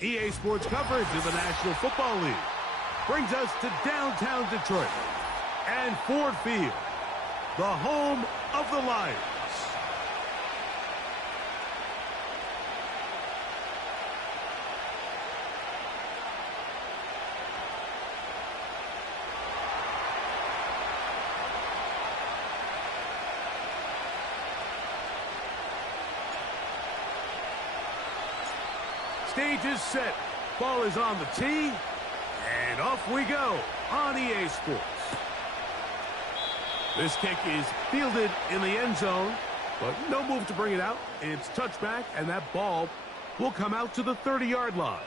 EA Sports coverage of the National Football League brings us to downtown Detroit and Ford Field, the home of the Lions. Stage is set. Ball is on the tee. And off we go on EA Sports. This kick is fielded in the end zone, but no move to bring it out. It's touchback, and that ball will come out to the 30-yard line.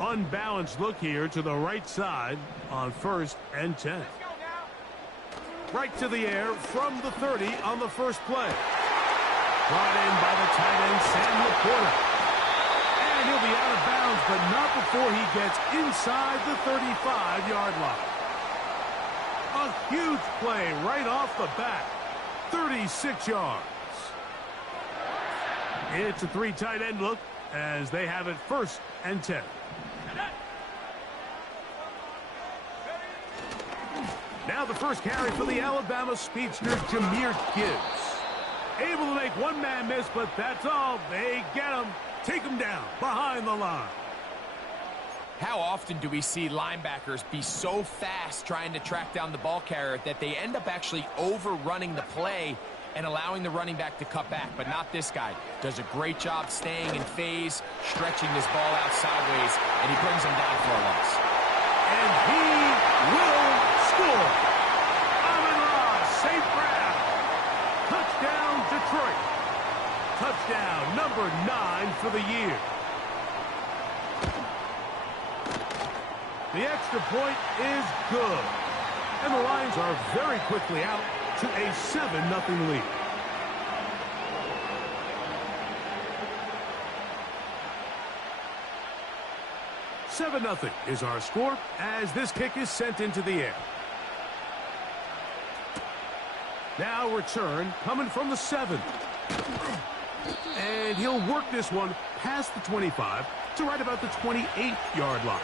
Unbalanced look here to the right side on 1st and 10. Right to the air from the 30 on the first play. Brought in by the tight end, Sam Laporta. And he'll be out of bounds, but not before he gets inside the 35-yard line. A huge play right off the bat. 36 yards. It's a 3 tight end look as they have it 1st and 10. Now the first carry for the Alabama speedster, Jahmyr Gibbs. Able to make one man miss, but that's all. They get him, take him down behind the line. How often do we see linebackers be so fast trying to track down the ball carrier that they end up actually overrunning the play and allowing the running back to cut back? But not this guy. Does a great job staying in phase, stretching this ball out sideways, and he brings him down for a loss. And he will score. St. Brown. Touchdown, Detroit. Touchdown number 9 for the year. The extra point is good. And the Lions are very quickly out to a 7-0 lead. $7-0 is our score as this kick is sent into the air. Now return coming from the 7. And he'll work this one past the 25 to right about the 28-yard line.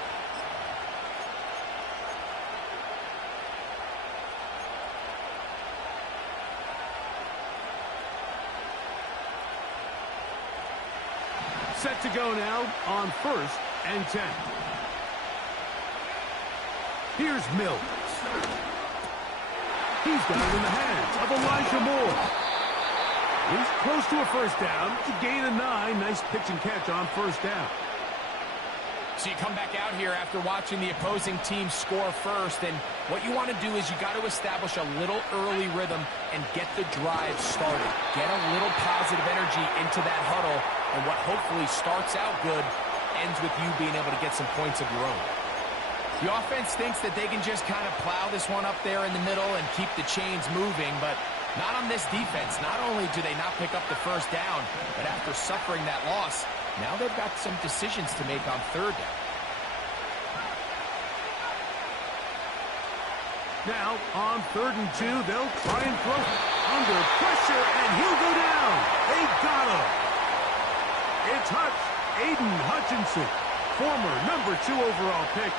Set to go now on 1st and 10. Here's Mills. He's got it in the hands of Elijah Moore. He's close to a first down. To gain of 9. Nice pitch and catch on first down. So you come back out here after watching the opposing team score first, and what you want to do is you got to establish a little early rhythm and get the drive started. Get a little positive energy into that huddle, and what hopefully starts out good ends with you being able to get some points of your own. The offense thinks that they can just kind of plow this one up there in the middle and keep the chains moving, but not on this defense. Not only do they not pick up the first down, but after suffering that loss, now they've got some decisions to make on 3rd down. Now, on 3rd and 2, they'll try and throw under pressure, and he'll go down. They got him. It's Aiden Hutchinson, former number 2 overall pick,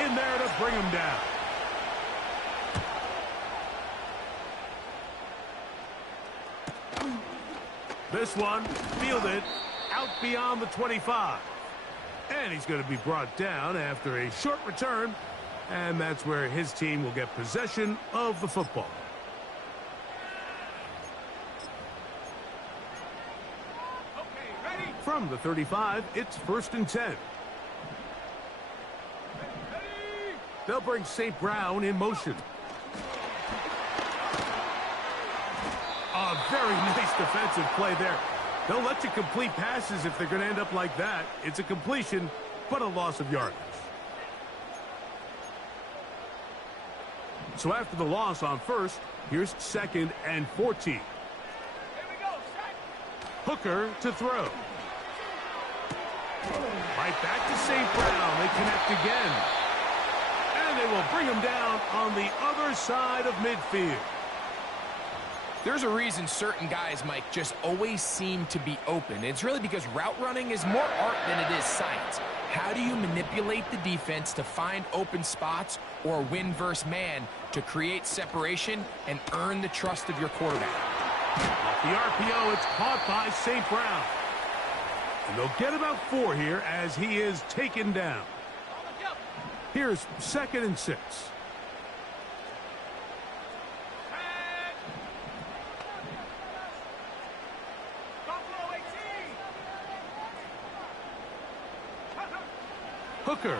in there to bring him down. This one fielded out beyond the 25. And he's going to be brought down after a short return. And that's where his team will get possession of the football. Okay, ready? From the 35, it's 1st and 10. They'll bring St. Brown in motion. A very nice defensive play there. They'll let you complete passes if they're going to end up like that. It's a completion, but a loss of yardage. So after the loss on 1st, here's 2nd and 14. Here we go, Hooker to throw. Right back to St. Brown. They connect again. And they will bring him down on the other side of midfield. There's a reason certain guys, Mike, just always seem to be open. It's really because route running is more art than it is science. How do you manipulate the defense to find open spots or win versus man to create separation and earn the trust of your quarterback? Off the RPO, it's caught by St. Brown. And they'll get about 4 here as he is taken down. Here's 2nd and 6. Hooker.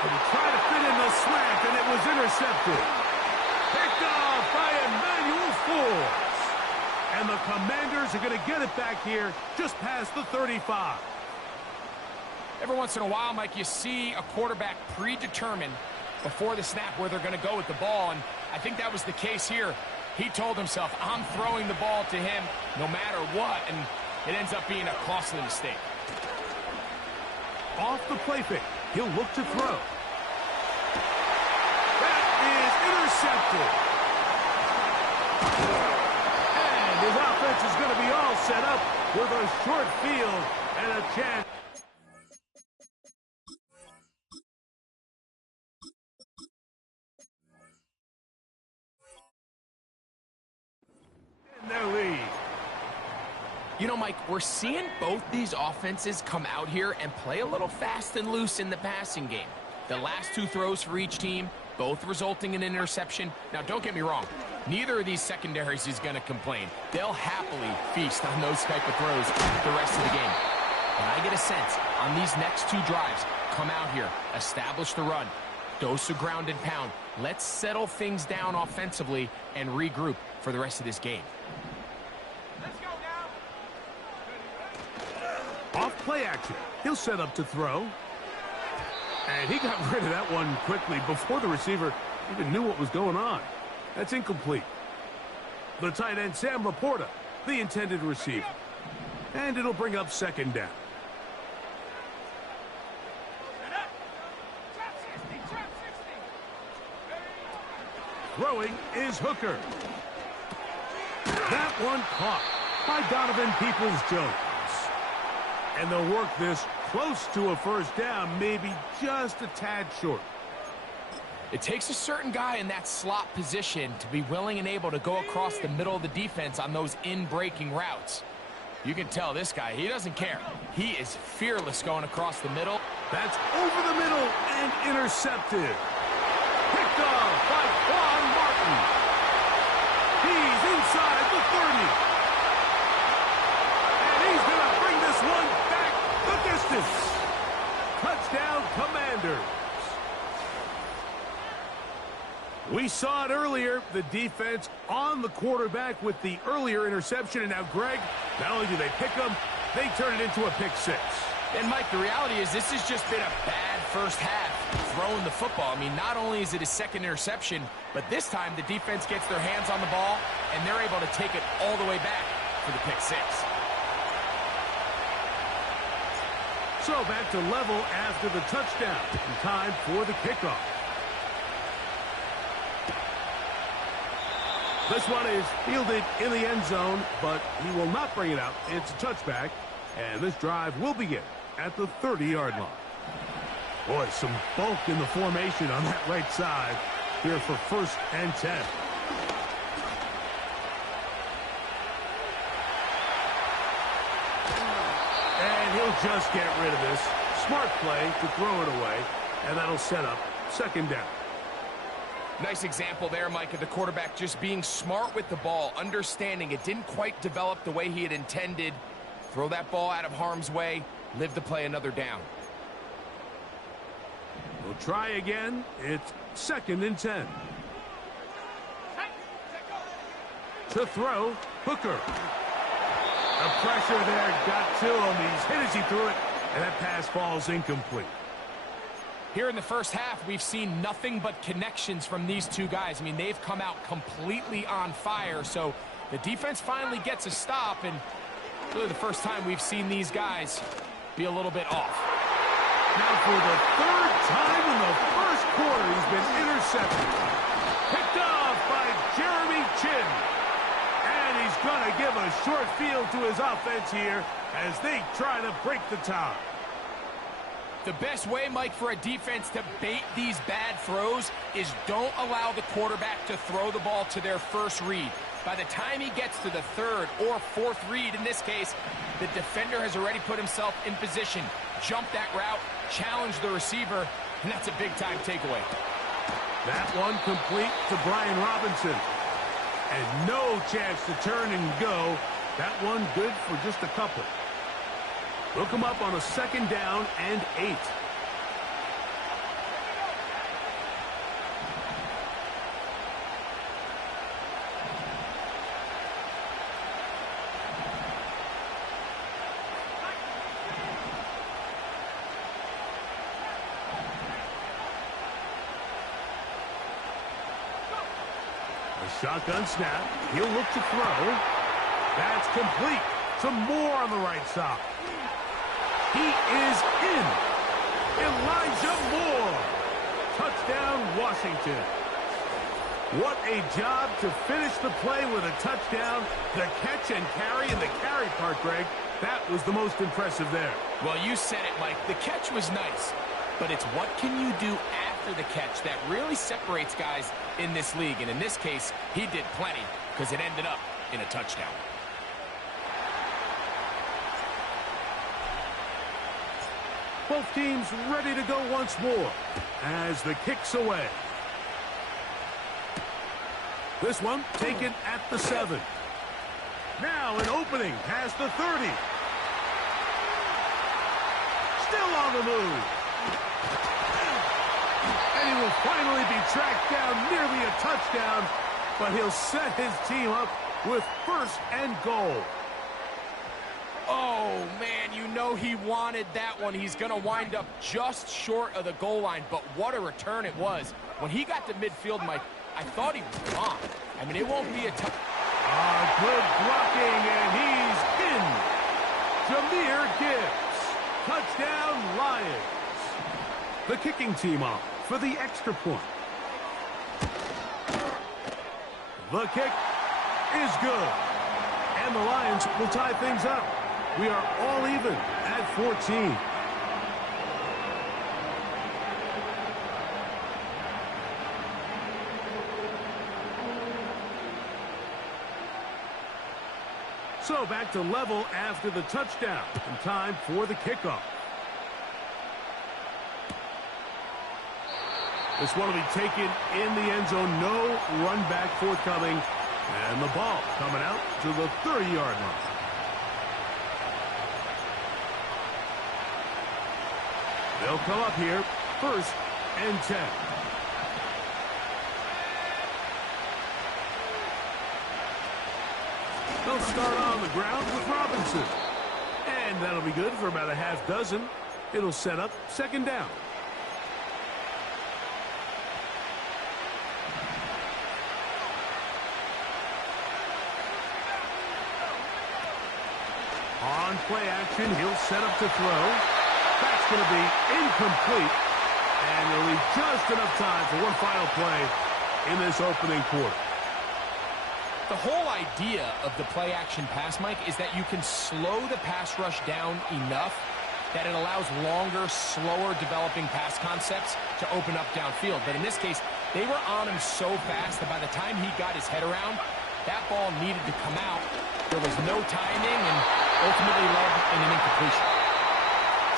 And he tried to fit in the slant, and it was intercepted. Picked off by Emmanuel Forbes. And the Commanders are going to get it back here just past the 35. Every once in a while, Mike, you see a quarterback predetermined before the snap where they're going to go with the ball, and I think that was the case here. He told himself, I'm throwing the ball to him no matter what, and it ends up being a costly mistake. Off the play fake. He'll look to throw. That is intercepted. And his offense is going to be all set up with a short field and a chance. In their lead. You know, Mike, we're seeing both these offenses come out here and play a little fast and loose in the passing game. The last 2 throws for each team, both resulting in an interception. Now, don't get me wrong. Neither of these secondaries is going to complain. They'll happily feast on those type of throws the rest of the game. But I get a sense on these next 2 drives, come out here, establish the run, dose of ground and pound. Let's settle things down offensively and regroup for the rest of this game. Off play action. He'll set up to throw. And he got rid of that one quickly before the receiver even knew what was going on. That's incomplete. The tight end, Sam Laporta, the intended receiver. And it'll bring up 2nd down. Throwing is Hooker. That one caught by Donovan Peoples-Jones. And they'll work this close to a 1st down, maybe just a tad short. It takes a certain guy in that slot position to be willing and able to go across the middle of the defense on those in-breaking routes. You can tell this guy, he doesn't care. He is fearless going across the middle. That's over the middle and intercepted. Picked off by Quan Martin. He's inside the 30. And he's going to bring this one back the distance. Touchdown, Commanders. We saw it earlier, the defense on the quarterback with the earlier interception. And now, Greg, not only do they pick him, they turn it into a pick-6. And, Mike, the reality is this has just been a bad first half throwing the football. I mean, not only is it his 2nd interception, but this time the defense gets their hands on the ball, and they're able to take it all the way back for the pick-6. So back to level after the touchdown. And time for the kickoff. This one is fielded in the end zone, but he will not bring it out. It's a touchback, and this drive will begin at the 30-yard line. Boy, some bulk in the formation on that right side here for 1st and 10. And he'll just get rid of this. Smart play to throw it away, and that'll set up 2nd down. Nice example there, Mike, of the quarterback just being smart with the ball, understanding it didn't quite develop the way he had intended. Throw that ball out of harm's way, live to play another down. We'll try again. It's 2nd and 10. To throw, Hooker. The pressure there got to him. He's hit as he threw it, and that pass falls incomplete. Here in the first half, we've seen nothing but connections from these 2 guys. I mean, they've come out completely on fire, so the defense finally gets a stop, and Really the first time we've seen these guys be a little bit off. Now for the third time in the first quarter, he's been intercepted. Picked off by Jeremy Chin. And he's going to give a short field to his offense here as they try to break the tie. The best way, Mike, for a defense to bait these bad throws is don't allow the quarterback to throw the ball to their first read. By the time he gets to the third or fourth read, in this case, the defender has already put himself in position, jumped that route, challenged the receiver, and that's a big-time takeaway. That one complete to Brian Robinson. And no chance to turn and go. That one good for just a couple. Look him up on a 2nd down and 8. Shotgun snap. He'll look to throw. That's complete to Moore on the right side. He is in. Elijah Moore. Touchdown, Washington. What a job to finish the play with a touchdown. The catch and carry, and the carry part, Greg, that was the most impressive there. Well, you said it, Mike. The catch was nice, but it's what can you do after the catch that really separates guys in this league. And in this case, he did plenty because it ended up in a touchdown. Both teams ready to go once more as the kick's away. This one taken at the 7. Now an opening past the 30. Still on the move. And he will finally be tracked down, nearly a touchdown, but he'll set his team up with 1st and goal. Oh, man, you know he wanted that one. He's going to wind up just short of the goal line, but what a return it was. When he got to midfield, Mike, I thought he was gone. I mean, it won't be a tough... Good blocking, and he's in. Jahmyr Gibbs. Touchdown, Lions. The kicking team off for the extra point. The kick is good. And the Lions will tie things up. We are all even at 14. So back to level after the touchdown. And time for the kickoff. This one will be taken in the end zone. No run back forthcoming. And the ball coming out to the 30-yard line. They'll come up here, 1st and 10. They'll start on the ground with Robinson. And that'll be good for about a half dozen. It'll set up 2nd down. On play action, he'll set up to throw. That's going to be incomplete. And there'll be just enough time for one final play in this opening quarter. The whole idea of the play-action pass, Mike, is that you can slow the pass rush down enough that it allows longer, slower developing pass concepts to open up downfield. But in this case, they were on him so fast that by the time he got his head around, that ball needed to come out. There was no timing and ultimately led in an incompletion.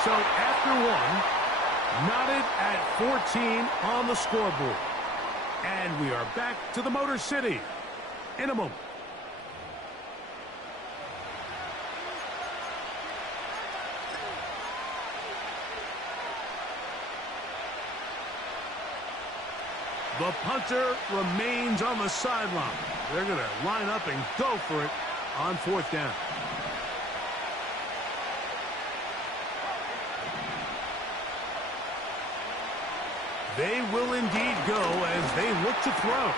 So after one, knotted at 14 on the scoreboard. And we are back to the Motor City in a moment. The punter remains on the sideline. They're going to line up and go for it on 4th down. They will indeed go as they look to throw.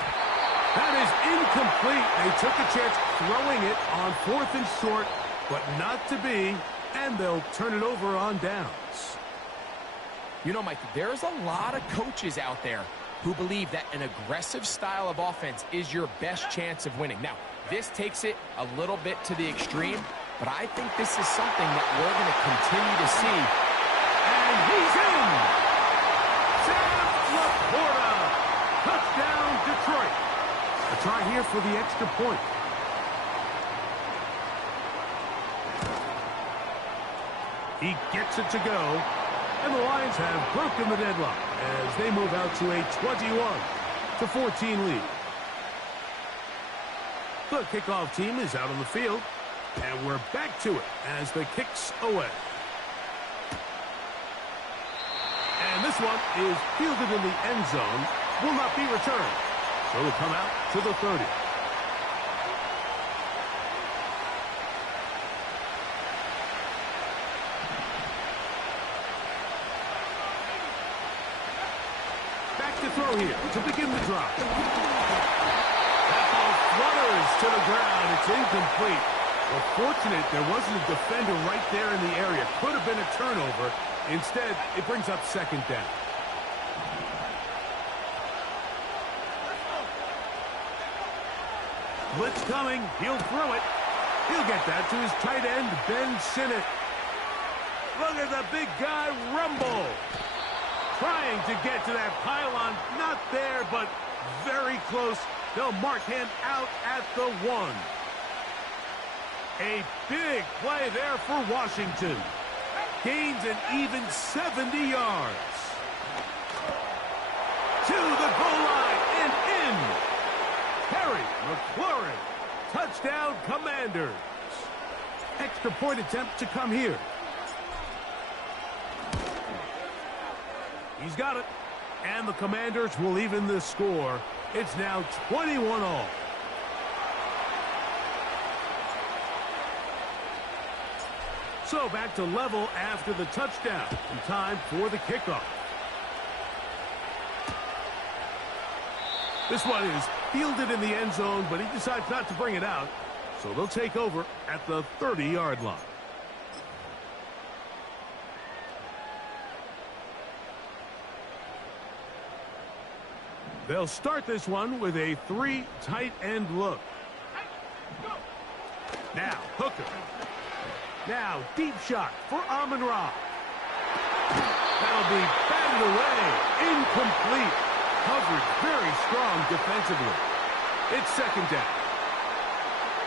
That is incomplete. They took a chance throwing it on 4th and short, but not to be, and they'll turn it over on downs. You know, Mike, there's a lot of coaches out there who believe that an aggressive style of offense is your best chance of winning. Now, this takes it a little bit to the extreme, but I think this is something that we're going to continue to see. And he's in! Sam Laporta! Touchdown, Detroit! A try here for the extra point. He gets it to go, and the Lions have broken the deadlock as they move out to a 21-14 lead. The kickoff team is out on the field, and we're back to it as the kick's away. And this one is fielded in the end zone, will not be returned. So it'll come out to the 30. Back to throw here to begin the drive. That ball flutters to the ground. It's incomplete. Well, fortunate there wasn't a defender right there in the area. Could have been a turnover. Instead, it brings up second down. Blitz coming. He'll throw it. He'll get that to his tight end, Ben Sinnott. Look at the big guy rumble. Trying to get to that pylon. Not there, but very close. They'll mark him out at the 1. A big play there for Washington. Gains an even 70 yards. To the goal line and in. Harry McLaurin. Touchdown, Commanders. Extra point attempt to come here. He's got it. And the Commanders will even the score. It's now 21-all. So back to level after the touchdown. And time for the kickoff. This one is fielded in the end zone, but he decides not to bring it out. So they'll take over at the 30-yard line. They'll start this one with a 3 tight end look. Now, Hooker. Now, deep shot for Amon-Ra. That'll be batted away. Incomplete. Coverage very strong defensively. It's second down.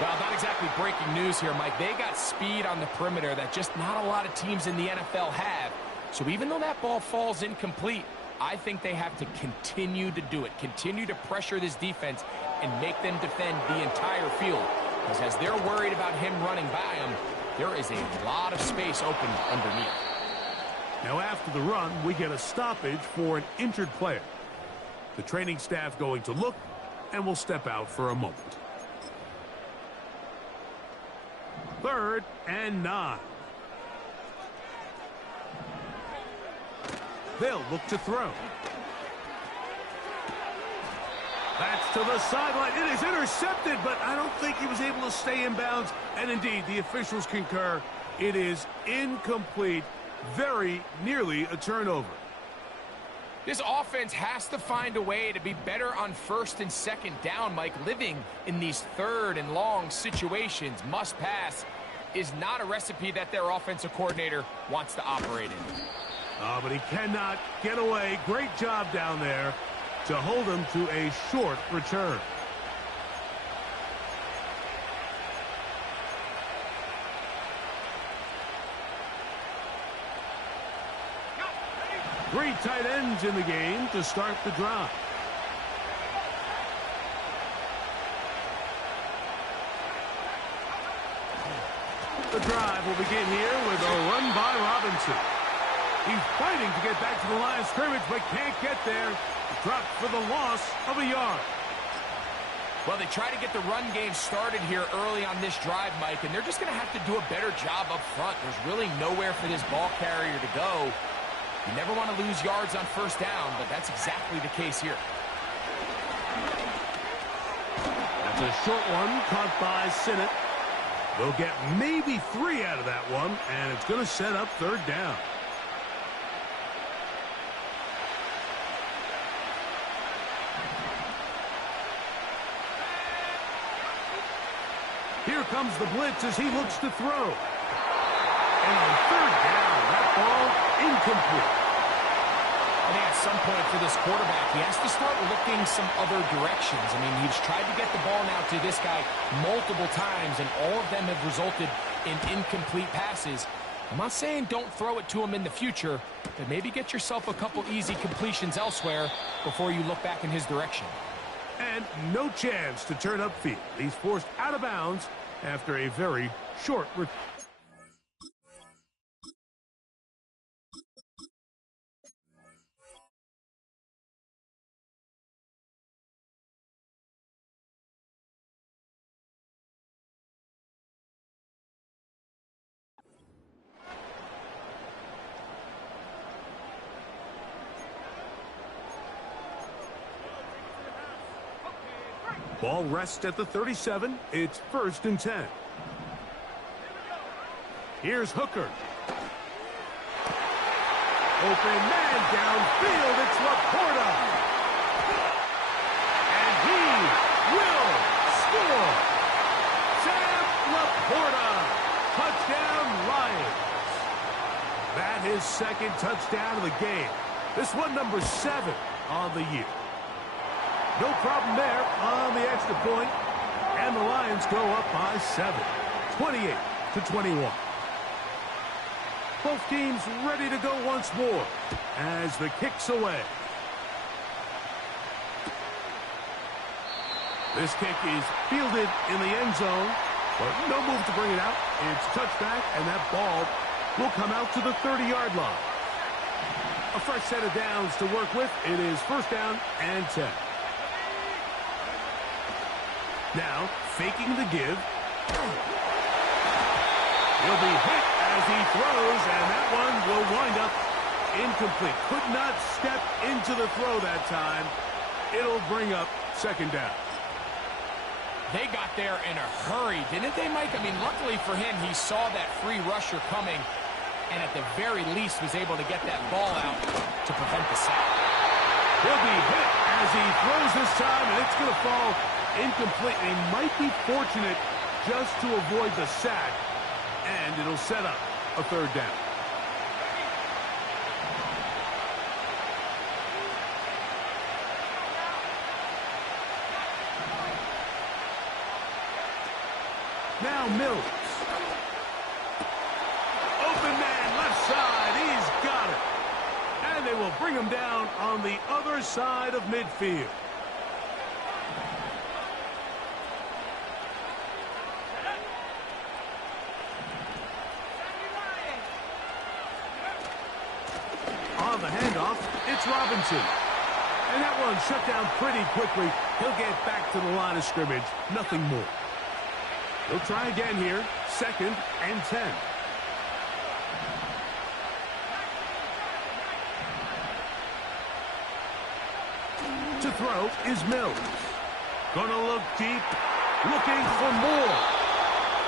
Well, not exactly breaking news here, Mike. They got speed on the perimeter that just not a lot of teams in the NFL have. So even though that ball falls incomplete, I think they have to continue to do it. Continue to pressure this defense and make them defend the entire field. Because as they're worried about him running by them, there is a lot of space open underneath. Now after the run, we get a stoppage for an injured player. The training staff going to look, and will step out for a moment. 3rd and 9. They'll look to throw. That's to the sideline. It is intercepted, but I don't think he was able to stay in bounds. And indeed, the officials concur. It is incomplete. Very nearly a turnover. This offense has to find a way to be better on 1st and 2nd down, Mike. Living in these 3rd and long situations, must pass, is not a recipe that their offensive coordinator wants to operate in. But he cannot get away. Great job down there to hold him to a short return. Three tight ends in the game to start the drive. The drive will begin here with a run by Robinson. He's fighting to get back to the line of scrimmage, but can't get there. Dropped for the loss of a yard. Well, they try to get the run game started here early on this drive, Mike, and they're just going to have to do a better job up front. There's really nowhere for this ball carrier to go. You never want to lose yards on 1st down, but that's exactly the case here. That's a short one caught by Sinnott. They'll get maybe 3 out of that one, and it's going to set up third down. Here comes the blitz as he looks to throw. And on third down, that ball incomplete. I think at some point for this quarterback, he has to start looking some other directions. I mean, he's tried to get the ball now to this guy multiple times, and all of them have resulted in incomplete passes. I'm not saying don't throw it to him in the future, but maybe get yourself a couple easy completions elsewhere before you look back in his direction. And no chance to turn upfield. He's forced out of bounds after a very short return. Ball rests at the 37. It's 1st and 10. Here's Hooker. Open man downfield. It's Laporta. And he will score. Sam Laporta. Touchdown Lions. That his second touchdown of the game. This one number 7 on the year. No problem there on the extra point, and the Lions go up by 7, 28-21. Both teams ready to go once more as the kick's away. This kick is fielded in the end zone, but no move to bring it out. It's touchback, and that ball will come out to the 30-yard line. A fresh set of downs to work with. It is 1st down and 10. Now, faking the give. He'll be hit as he throws, and that one will wind up incomplete. Could not step into the throw that time. It'll bring up 2nd down. They got there in a hurry, didn't they, Mike? I mean, luckily for him, he saw that free rusher coming, and at the very least was able to get that ball out to prevent the sack. He'll be hit as he throws this time, and it's going to fall incomplete. He might be fortunate just to avoid the sack, and it'll set up a 3rd down. Now Mills. Open man left side. He's got it. And they will bring him down on the other side of midfield. On the handoff, it's Robinson. And that one shut down pretty quickly. He'll get back to the line of scrimmage. Nothing more. He'll try again here. 2nd and 10. To throw is Mills. Gonna look deep. Looking for more.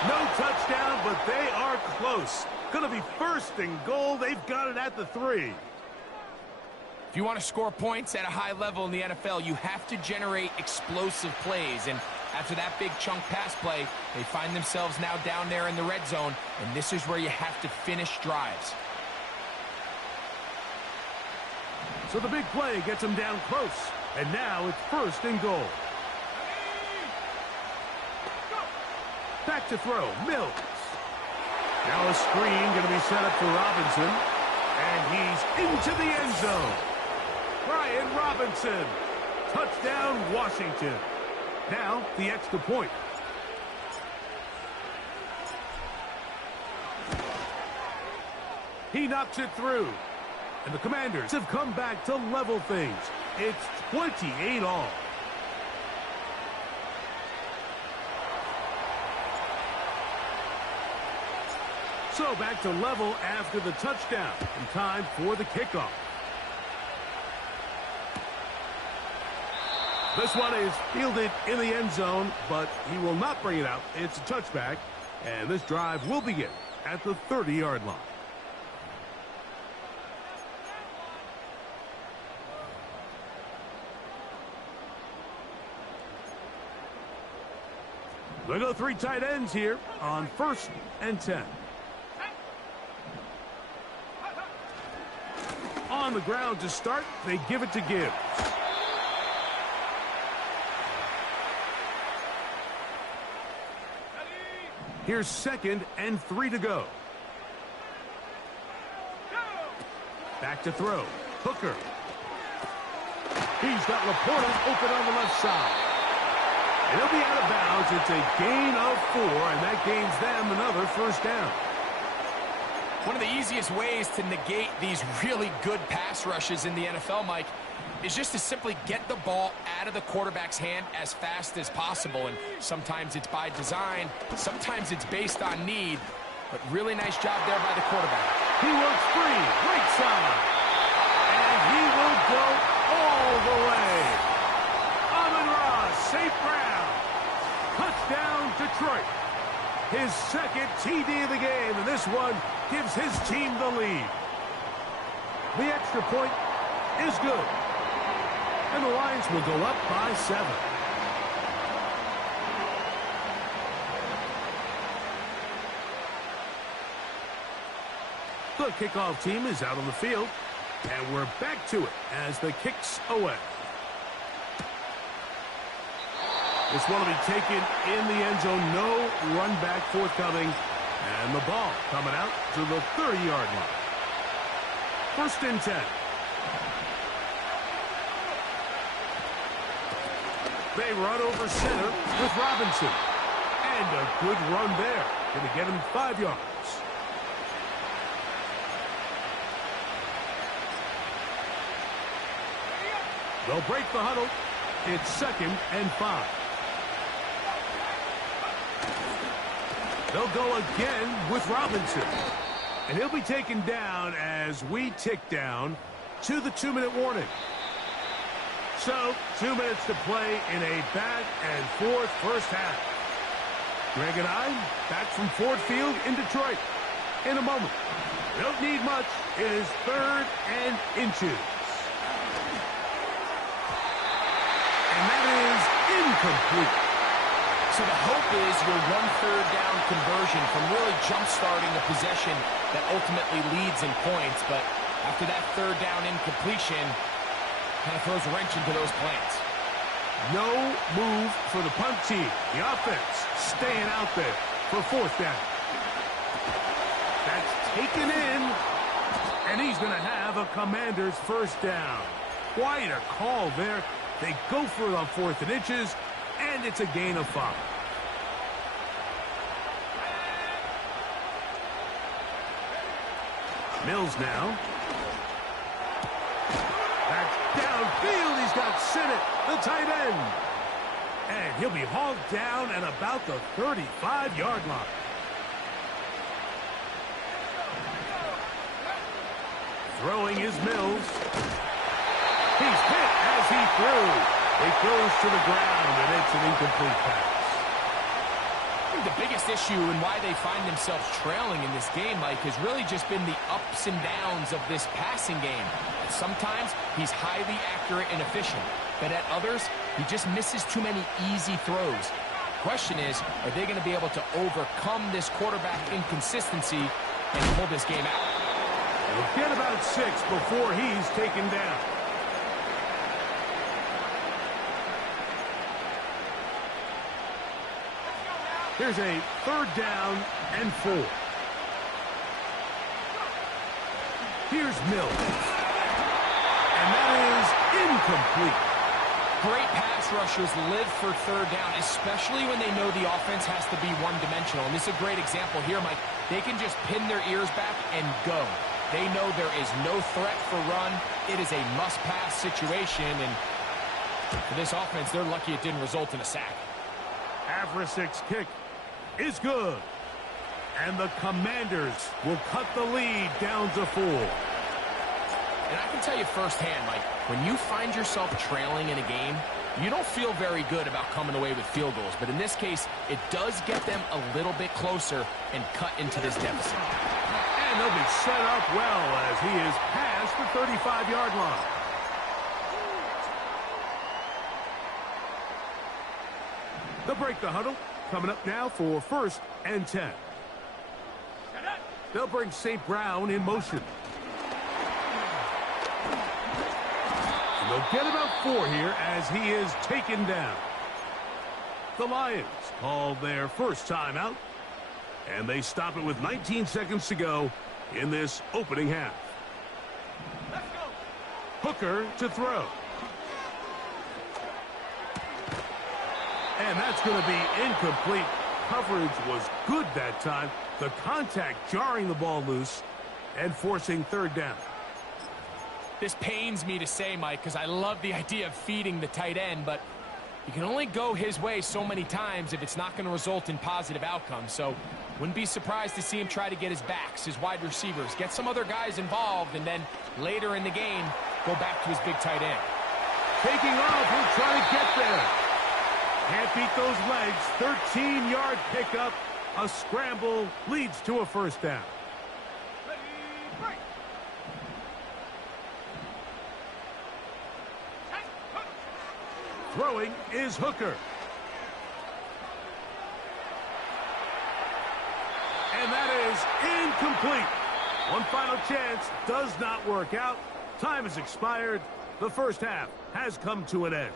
No touchdown, but they are close. Gonna be 1st and goal. They've got it at the 3. If you want to score points at a high level in the NFL, you have to generate explosive plays. And after that big chunk pass play, they find themselves now down there in the red zone, and this is where you have to finish drives. So the big play gets them down close, and now it's 1st and goal. Back to throw, Mills. Now a screen going to be set up for Robinson, and he's into the end zone. Brian Robinson, touchdown Washington. Now the extra point. He knocks it through. And the Commanders have come back to level things. It's 28 all. So back to level after the touchdown. And time for the kickoff. This one is fielded in the end zone, but he will not bring it out. It's a touchback. And this drive will begin at the 30-yard line. They go 3 tight ends here on 1st and 10. On the ground to start, they give it to Gibbs. Here's 2nd and 3 to go. Back to throw. Hooker. He's got Laporta open on the left side. And he'll be out of bounds. It's a gain of 4, and that gains them another 1st down. One of the easiest ways to negate these really good pass rushes in the NFL, Mike, is just to simply get the ball out of the quarterback's hand as fast as possible. And sometimes it's by design, sometimes it's based on need, but really nice job there by the quarterback. He works free, right side, and he will go all the way. Amon-Ra, St. Brown, touchdown Detroit. His 2nd TD of the game, and this one gives his team the lead. The extra point is good. And the Lions will go up by 7. The kickoff team is out on the field, and we're back to it as the kick's away. This one will be taken in the end zone. No run back forthcoming, and the ball coming out to the 30-yard line. 1st and 10. They run over center with Robinson. And a good run there. Going to get him 5 yards. They'll break the huddle. It's 2nd and 5. They'll go again with Robinson. And he'll be taken down as we tick down to the 2-minute warning. So, 2 minutes to play in a back-and-forth first half. Greg and I back from Ford Field in Detroit in a moment. We don't need much. It is 3rd and inches. And that is incomplete. So the hope is your 1/3 down conversion from really jump-starting a possession that ultimately leads in points. But after that 3rd down incompletion, kind of throws a wrench into those plans. No move for the punt team. The offense staying out there for 4th down. That's taken in, and he's going to have a Commander's 1st down. Quite a call there. They go for it on 4th and inches, and it's a gain of 5. Mills now. That's downfield. He's got Sinnott, the tight end. And he'll be hauled down at about the 35-yard line. Throwing is Mills. He's hit as he threw. It goes to the ground, and it's an incomplete pass. I think the biggest issue and why they find themselves trailing in this game, Mike, has really just been the ups and downs of this passing game. Sometimes he's highly accurate and efficient, but at others, he just misses too many easy throws. The question is, are they going to be able to overcome this quarterback inconsistency and pull this game out? He'll get about 6 before he's taken down. Here's a 3rd down and 4. Here's Mills. And that is incomplete. Great pass rushers live for 3rd down, especially when they know the offense has to be one-dimensional. And this is a great example here, Mike. They can just pin their ears back and go. They know there is no threat for run. It is a must-pass situation. And for this offense, they're lucky it didn't result in a sack. Avricic's kick is good. And the Commanders will cut the lead down to 4. And I can tell you firsthand, Mike, when you find yourself trailing in a game, you don't feel very good about coming away with field goals. But in this case, it does get them a little bit closer and cut into this deficit. And they'll be set up well as he is past the 35-yard line. They'll break the huddle. Coming up now for 1st and 10. They'll bring St. Brown in motion. And they'll get about 4 here as he is taken down. The Lions call their first timeout. And they stop it with 19 seconds to go in this opening half. Hooker to throw. And that's going to be incomplete. Coverage was good that time. The contact jarring the ball loose and forcing 3rd down. This pains me to say, Mike, because I love the idea of feeding the tight end, but you can only go his way so many times if it's not going to result in positive outcomes. So wouldn't be surprised to see him try to get his backs, his wide receivers, get some other guys involved, and then later in the game, go back to his big tight end. Taking off, he'll try to get there. Can't beat those legs. 13-yard pickup. A scramble leads to a 1st down. Throwing is Hooker. And that is incomplete. One final chance does not work out. Time has expired. The first half has come to an end.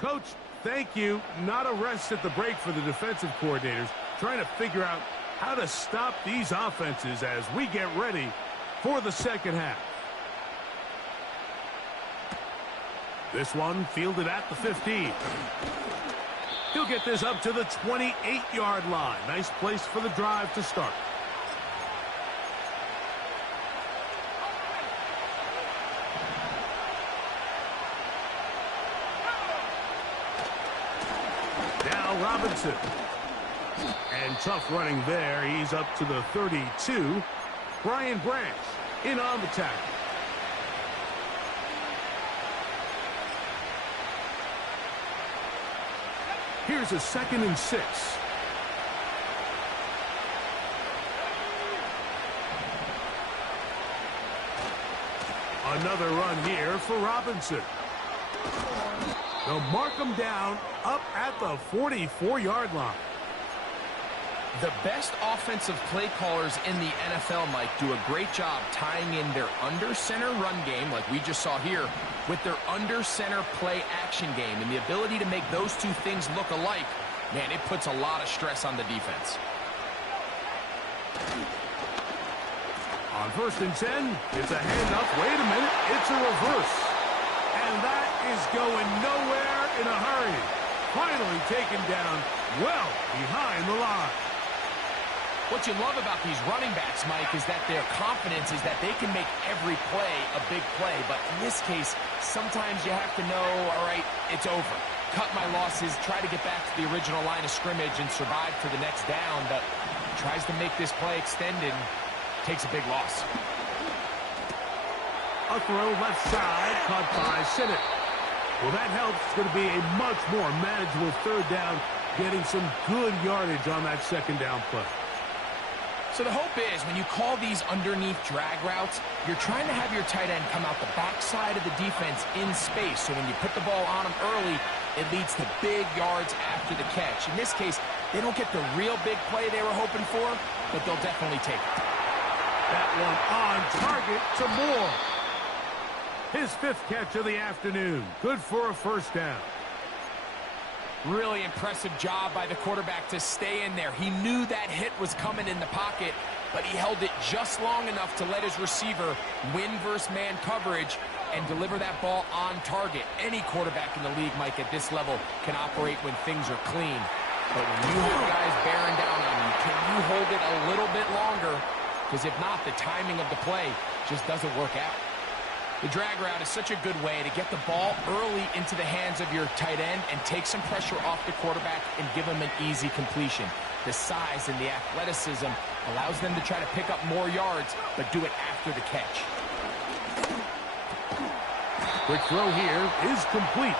Coach, thank you. Not a rest at the break for the defensive coordinators, trying to figure out how to stop these offenses as we get ready for the second half. This one fielded at the 15. He'll get this up to the 28-yard line. Nice place for the drive to start. Robinson. And tough running there. He's up to the 32. Brian Branch in on the tackle. Here's a 2nd and 6. Another run here for Robinson. They'll mark him down up at the 44-yard line. The best offensive play callers in the NFL, Mike, do a great job tying in their under-center run game, like we just saw here, with their under-center play action game. And the ability to make those two things look alike, man, it puts a lot of stress on the defense. On 1st and 10, it's a handoff. Wait a minute, it's a reverse. And that is going nowhere in a hurry. Finally taken down well behind the line. What you love about these running backs, Mike, is that their confidence is that they can make every play a big play. But in this case, sometimes you have to know, all right, it's over. Cut my losses, try to get back to the original line of scrimmage and survive for the next down. But tries to make this play extended, takes a big loss. A throw left side, caught by Sinnott. Well, that helps. It's going to be a much more manageable 3rd down, getting some good yardage on that 2nd down play. So the hope is when you call these underneath drag routes, you're trying to have your tight end come out the backside of the defense in space. So when you put the ball on him early, it leads to big yards after the catch. In this case, they don't get the real big play they were hoping for, but they'll definitely take it. That one on target to Moore. His 5th catch of the afternoon. Good for a 1st down. Really impressive job by the quarterback to stay in there. He knew that hit was coming in the pocket, but he held it just long enough to let his receiver win versus man coverage and deliver that ball on target. Any quarterback in the league, Mike, at this level can operate when things are clean. But when you have guys bearing down on you, can you hold it a little bit longer? Because if not, the timing of the play just doesn't work out. The drag route is such a good way to get the ball early into the hands of your tight end and take some pressure off the quarterback and give him an easy completion. The size and the athleticism allows them to try to pick up more yards, but do it after the catch. Quick throw here is complete.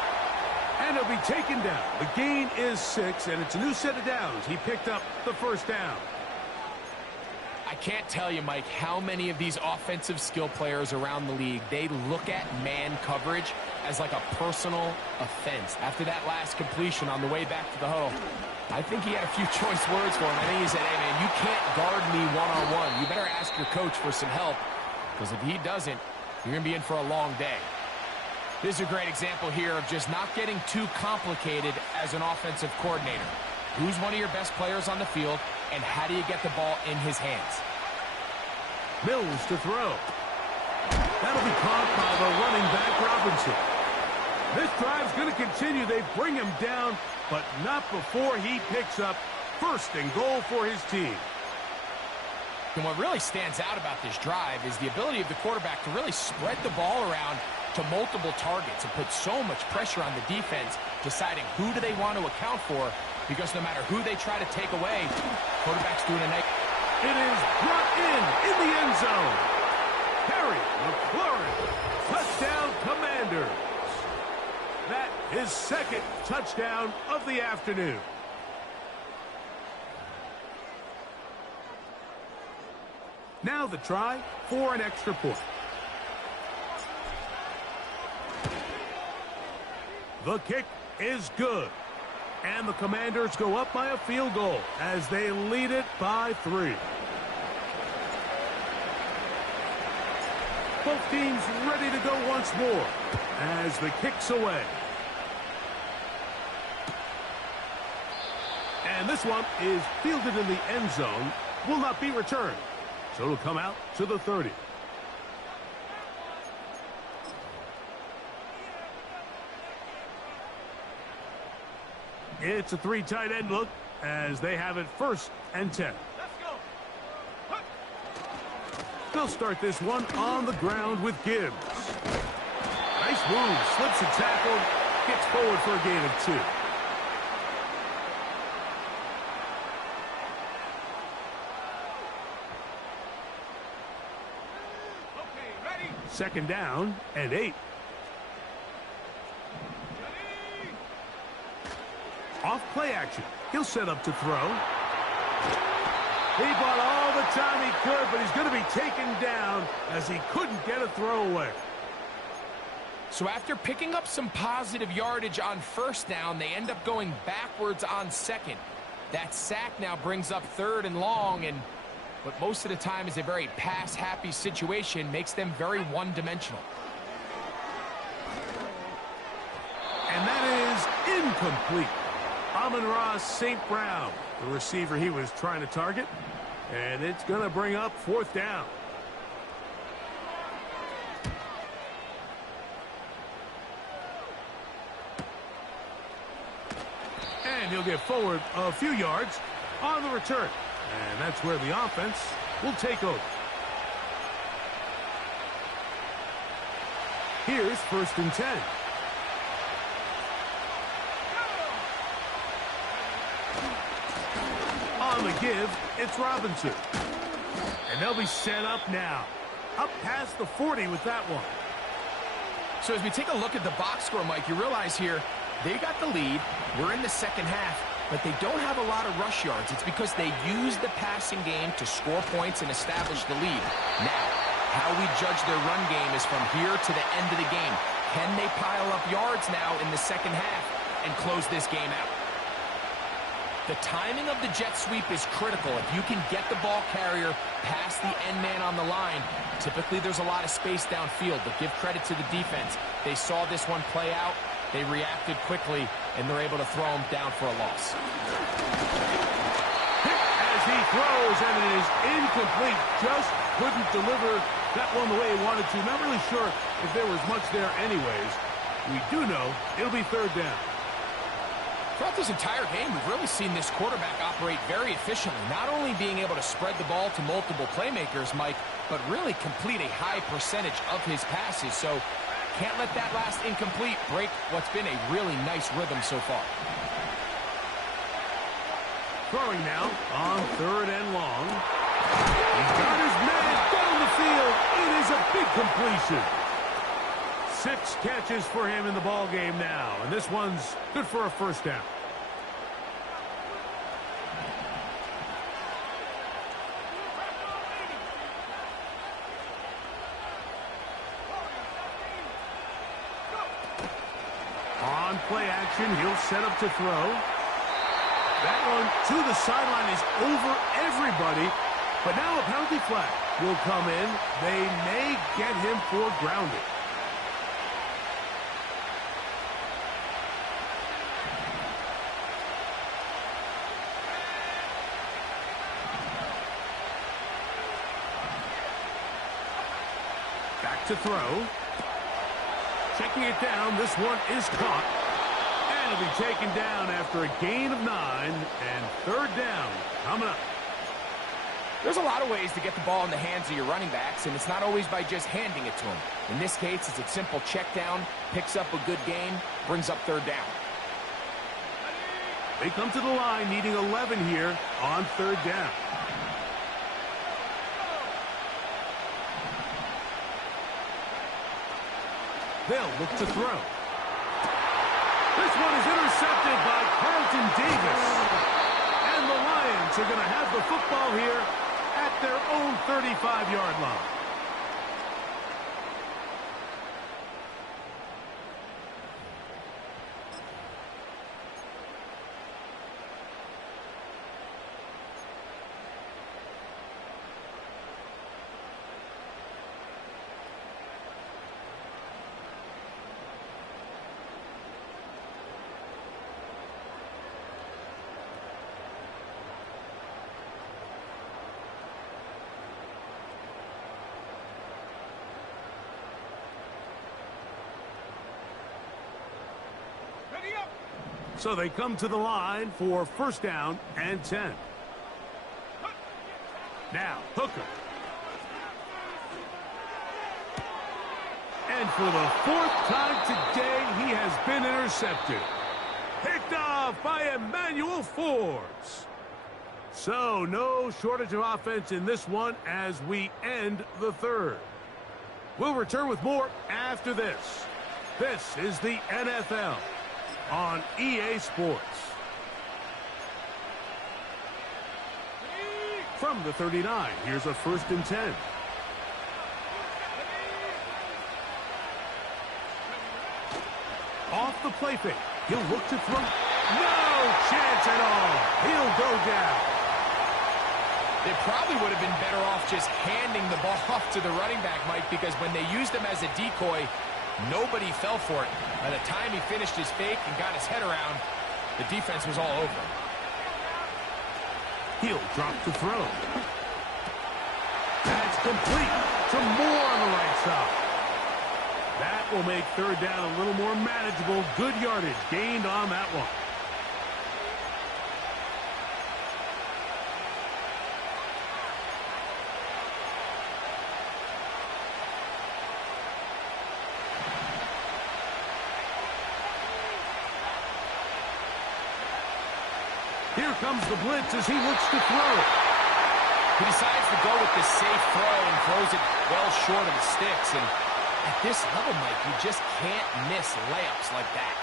And it'll be taken down. The gain is 6, and it's a new set of downs. He picked up the first down. I can't tell you, Mike, how many of these offensive skill players around the league, they look at man coverage as like a personal offense. After that last completion on the way back to the huddle, I think he had a few choice words for him. I think he said, hey, man, you can't guard me one-on-one. You better ask your coach for some help, because if he doesn't, you're going to be in for a long day. This is a great example here of just not getting too complicated as an offensive coordinator. Who's one of your best players on the field, and how do you get the ball in his hands? Mills to throw. That'll be caught by the running back, Robinson. This drive's going to continue. They bring him down, but not before he picks up first and goal for his team. And what really stands out about this drive is the ability of the quarterback to really spread the ball around to multiple targets and put so much pressure on the defense, deciding who do they want to account for, because no matter who they try to take away, quarterback's doing a nice. It is brought in the end zone. Harry McLaurin, touchdown Commanders. That is second touchdown of the afternoon. Now the try for an extra point. The kick is good. And the Commanders go up by a field goal as they lead it by 3. Both teams ready to go once more as the kick's away. And this one is fielded in the end zone, will not be returned. So it'll come out to the 30. It's a 3 tight end look as they have it 1st and 10. They'll start this one on the ground with Gibbs. Nice move, slips a tackle, gets forward for a gain of 2. Second down and 8. Off play action. He'll set up to throw. He bought all the time he could, but he's going to be taken down as he couldn't get a throwaway. So after picking up some positive yardage on 1st down, they end up going backwards on 2nd. That sack now brings up 3rd and long, and what most of the time is a very pass-happy situation makes them very one-dimensional. And that is incomplete. Amon-Ra St. Brown, the receiver he was trying to target, and it's going to bring up 4th down. And he'll get forward a few yards on the return, and that's where the offense will take over. Here's 1st and 10. On the give, it's Robinson. And they'll be set up now. Up past the 40 with that one. So as we take a look at the box score, Mike, you realize here, they got the lead. We're in the 2nd half, but they don't have a lot of rush yards. It's because they use the passing game to score points and establish the lead. Now, how we judge their run game is from here to the end of the game. Can they pile up yards now in the 2nd half and close this game out? The timing of the jet sweep is critical. If you can get the ball carrier past the end man on the line, typically there's a lot of space downfield, but give credit to the defense. They saw this one play out, they reacted quickly, and they're able to throw him down for a loss. As he throws, and it is incomplete. Just couldn't deliver that one the way he wanted to. Not really sure if there was much there anyways. We do know it'll be third down. Throughout this entire game, we've really seen this quarterback operate very efficiently, not only being able to spread the ball to multiple playmakers, Mike, but really complete a high percentage of his passes. So can't let that last incomplete break what's been a really nice rhythm so far. Throwing now on third and long. He's got his man down the field. It is a big completion. 6 catches for him in the ball game now, and this one's good for a first down. On play action, he'll set up to throw. That one to the sideline is over everybody, but now a penalty flag will come in. They may get him for grounding. Back to throw. Checking it down, this one is caught. And it'll be taken down after a gain of 9, and third down coming up. There's a lot of ways to get the ball in the hands of your running backs, and it's not always by just handing it to them. In this case, it's a simple check down, picks up a good gain, brings up third down. They come to the line needing 11 here on third down. They'll look to throw. This one is intercepted by Carlton Davis. And the Lions are going to have the football here at their own 35-yard line. So they come to the line for first down and 10. Now, Hooker. And for the 4th time today, he has been intercepted. Picked off by Emmanuel Forbes. So no shortage of offense in this one as we end the third. We'll return with more after this. This is the NFL on EA Sports. From the 39, here's a 1st and 10. Off the play fake. He'll look to throw. No chance at all. He'll go down. They probably would have been better off just handing the ball off to the running back, Mike, because when they used him as a decoy, nobody fell for it. By the time he finished his fake and got his head around, the defense was all over him. He'll drop to throw. That's complete to Moore on the right side. That will make third down a little more manageable. Good yardage gained on that one. Here comes the blitz as he looks to throw it. He decides to go with this safe throw and throws it well short of the sticks. And at this level, Mike, you just can't miss layups like that.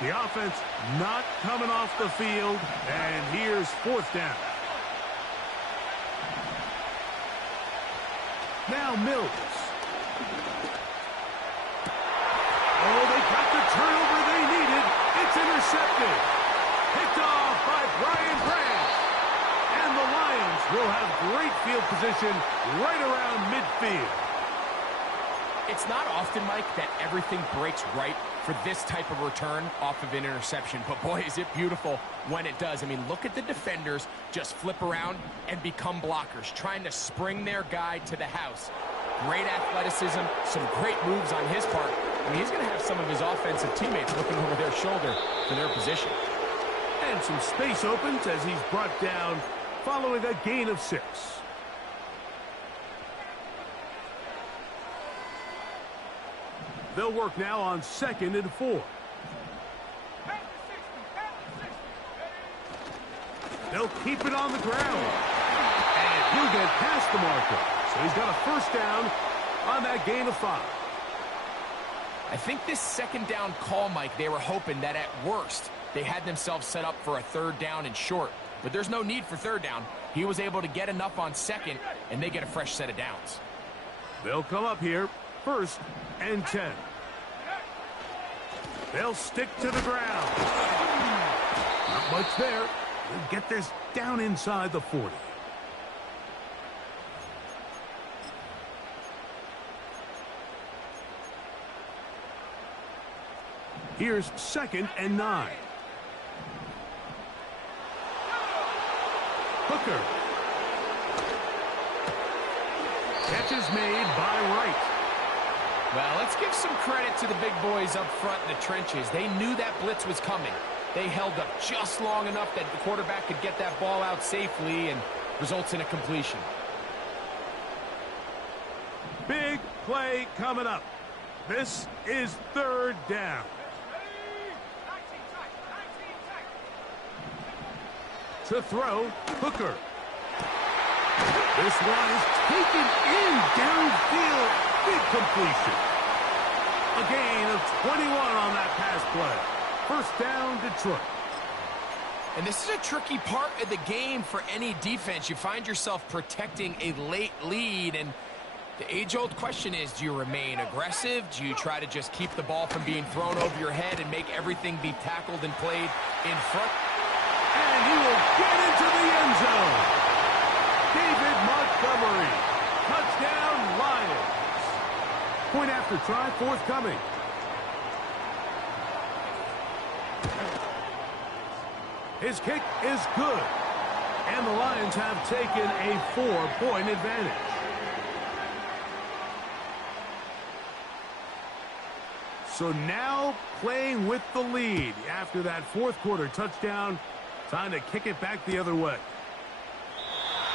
The offense not coming off the field, and here's 4th down. Now Mills. Oh, they got the turnover they needed. It's intercepted. Picked position right around midfield. It's not often, Mike, that everything breaks right for this type of return off of an interception. But, boy, is it beautiful when it does. I mean, look at the defenders just flip around and become blockers, trying to spring their guy to the house. Great athleticism, some great moves on his part. I mean, he's going to have some of his offensive teammates looking over their shoulder for their position. And some space opens as he's brought down following a gain of 6. They'll work now on 2nd and 4. They'll keep it on the ground. And he'll get past the marker. So he's got a first down on that gain of 5. I think this 2nd down call, Mike, they were hoping that at worst they had themselves set up for a 3rd down and short. But there's no need for 3rd down. He was able to get enough on 2nd, and they get a fresh set of downs. They'll come up here, 1st and 10. They'll stick to the ground. Not much there. They'll get this down inside the 40. Here's 2nd and 9. Hooker. Catch is made by Wright. Well, let's give some credit to the big boys up front in the trenches. They knew that blitz was coming. They held up just long enough that the quarterback could get that ball out safely and results in a completion. Big play coming up. This is 3rd down. To throw, Hooker. This one is taken in downfield. Big completion. A gain of 21 on that pass play. 1st down, Detroit. And this is a tricky part of the game for any defense. You find yourself protecting a late lead, and the age-old question is, do you remain aggressive? Do you try to just keep the ball from being thrown over your head and make everything be tackled and played in front? And he will get into the end zone. David Montgomery. Touchdown, Lions. Point after try forthcoming. His kick is good. And the Lions have taken a 4-point advantage. So now playing with the lead after that 4th quarter touchdown. Time to kick it back the other way.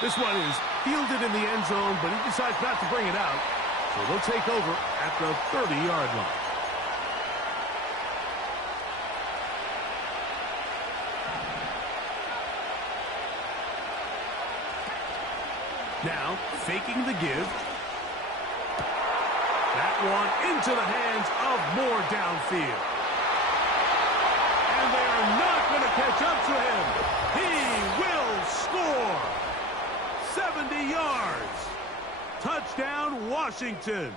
This one is fielded in the end zone, but he decides not to bring it out. So they'll take over at the 30-yard line. Now, faking the give. That one into the hands of Moore downfield. And they are not going to catch up to him. He will score. 70 yards. Touchdown, Washington.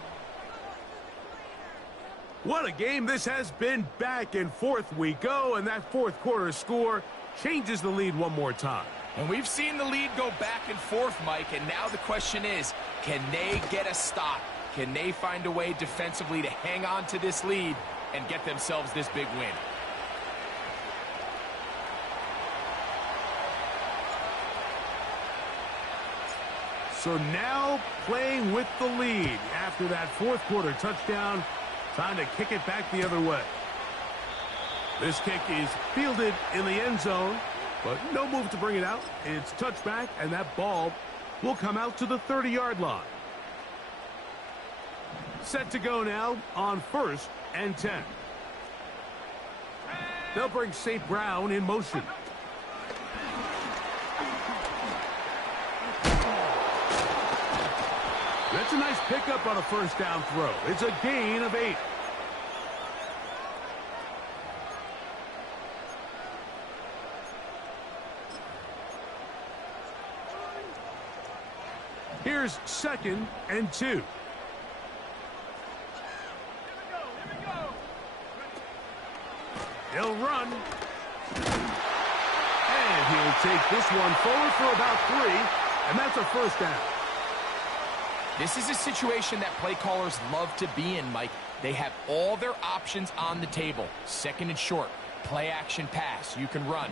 What a game this has been. Back and forth we go, and that 4th quarter score changes the lead one more time. And we've seen the lead go back and forth, Mike, and now the question is, can they get a stop? Can they find a way defensively to hang on to this lead and get themselves this big win? So now playing with the lead after that 4th quarter touchdown. Time to kick it back the other way. This kick is fielded in the end zone, but no move to bring it out. It's touchback, and that ball will come out to the 30-yard line. Set to go now on 1st and 10. They'll bring St. Brown in motion. That's a nice pickup on a 1st down throw. It's a gain of 8. Here's 2nd and 2. He'll run. And he'll take this one forward for about 3, and that's a 1st down. This is a situation that play callers love to be in, Mike. They have all their options on the table. Second and short, play action pass, you can run.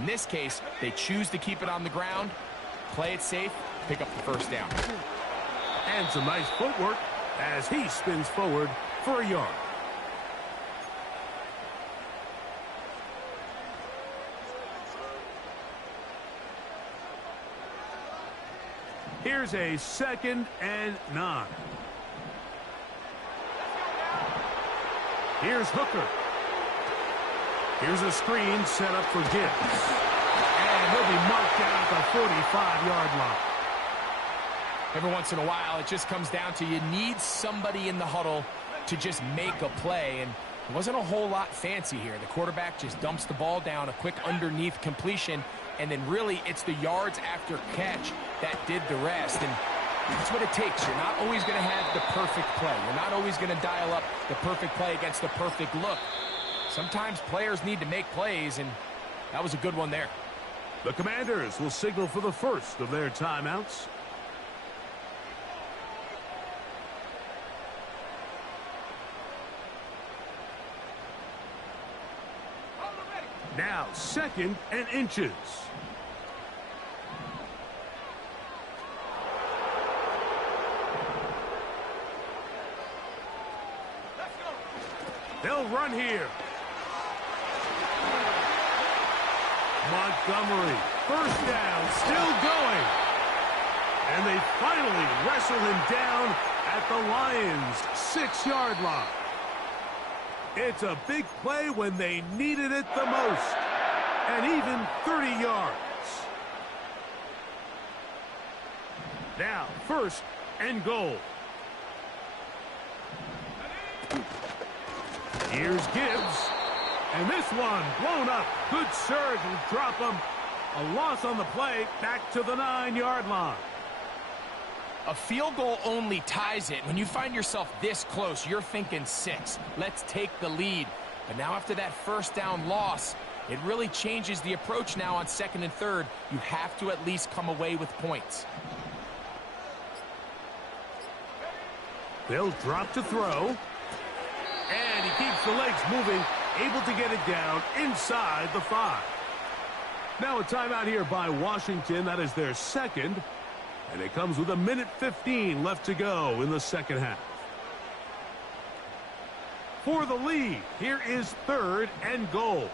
In this case, they choose to keep it on the ground, play it safe, pick up the first down. And some nice footwork as he spins forward for a yard. Here's a 2nd and 9. Here's Hooker. Here's a screen set up for Gibbs. And he'll be marked down at the 45-yard line. Every once in a while, it just comes down to you need somebody in the huddle to just make a play. And it wasn't a whole lot fancy here. The quarterback just dumps the ball down, a quick underneath completion, and then really it's the yards after catch that did the rest. And that's what it takes. You're not always going to have the perfect play. You're not always going to dial up the perfect play against the perfect look. Sometimes players need to make plays, and that was a good one there. The Commanders will signal for the first of their timeouts. Now, 2nd and inches. They'll run here. Montgomery, first down, still going. And they finally wrestle him down at the Lions' 6-yard line. It's a big play when they needed it the most. And even 30 yards. Now, 1st and goal. Here's Gibbs. And this one blown up. Good surge will drop him. A loss on the play back to the 9-yard line. A field goal only ties it. When you find yourself this close, you're thinking 6. Let's take the lead. But now after that first down loss, it really changes the approach now on 2nd and 3rd. You have to at least come away with points. They'll drop to throw. And he keeps the legs moving, able to get it down inside the 5. Now a timeout here by Washington. That is their 2nd. And it comes with 1:15 left to go in the 2nd half. For the lead, here is 3rd and goal.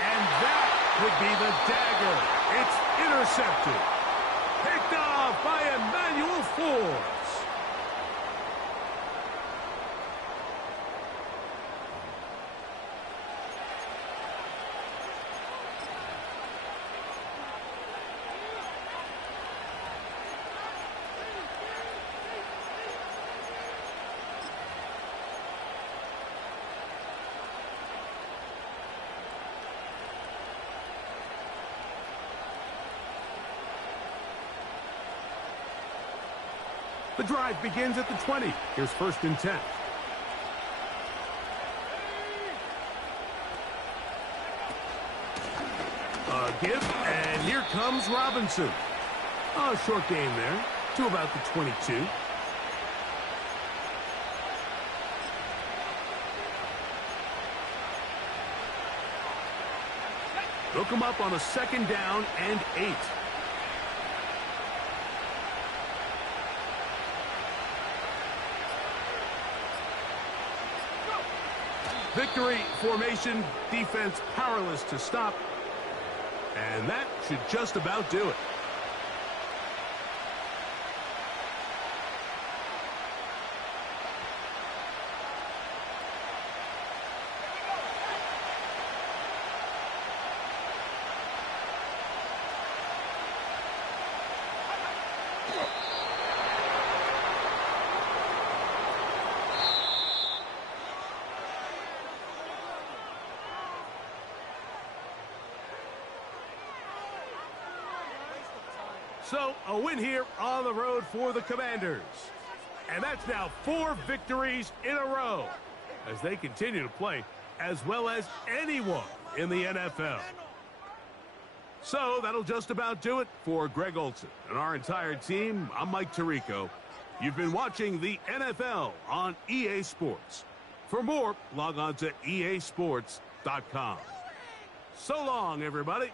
And that would be the dagger. It's intercepted. Picked off by Emmanuel Forbes. The drive begins at the 20. Here's 1st and 10. A give, and here comes Robinson. A short game there to about the 22. Hook him up on a 2nd down and 8. Victory formation, defense powerless to stop. And that should just about do it. So, a win here on the road for the Commanders. And that's now 4 victories in a row as they continue to play as well as anyone in the NFL. So that'll just about do it for Greg Olson and our entire team. I'm Mike Tirico. You've been watching the NFL on EA Sports. For more, log on to easports.com. So long, everybody.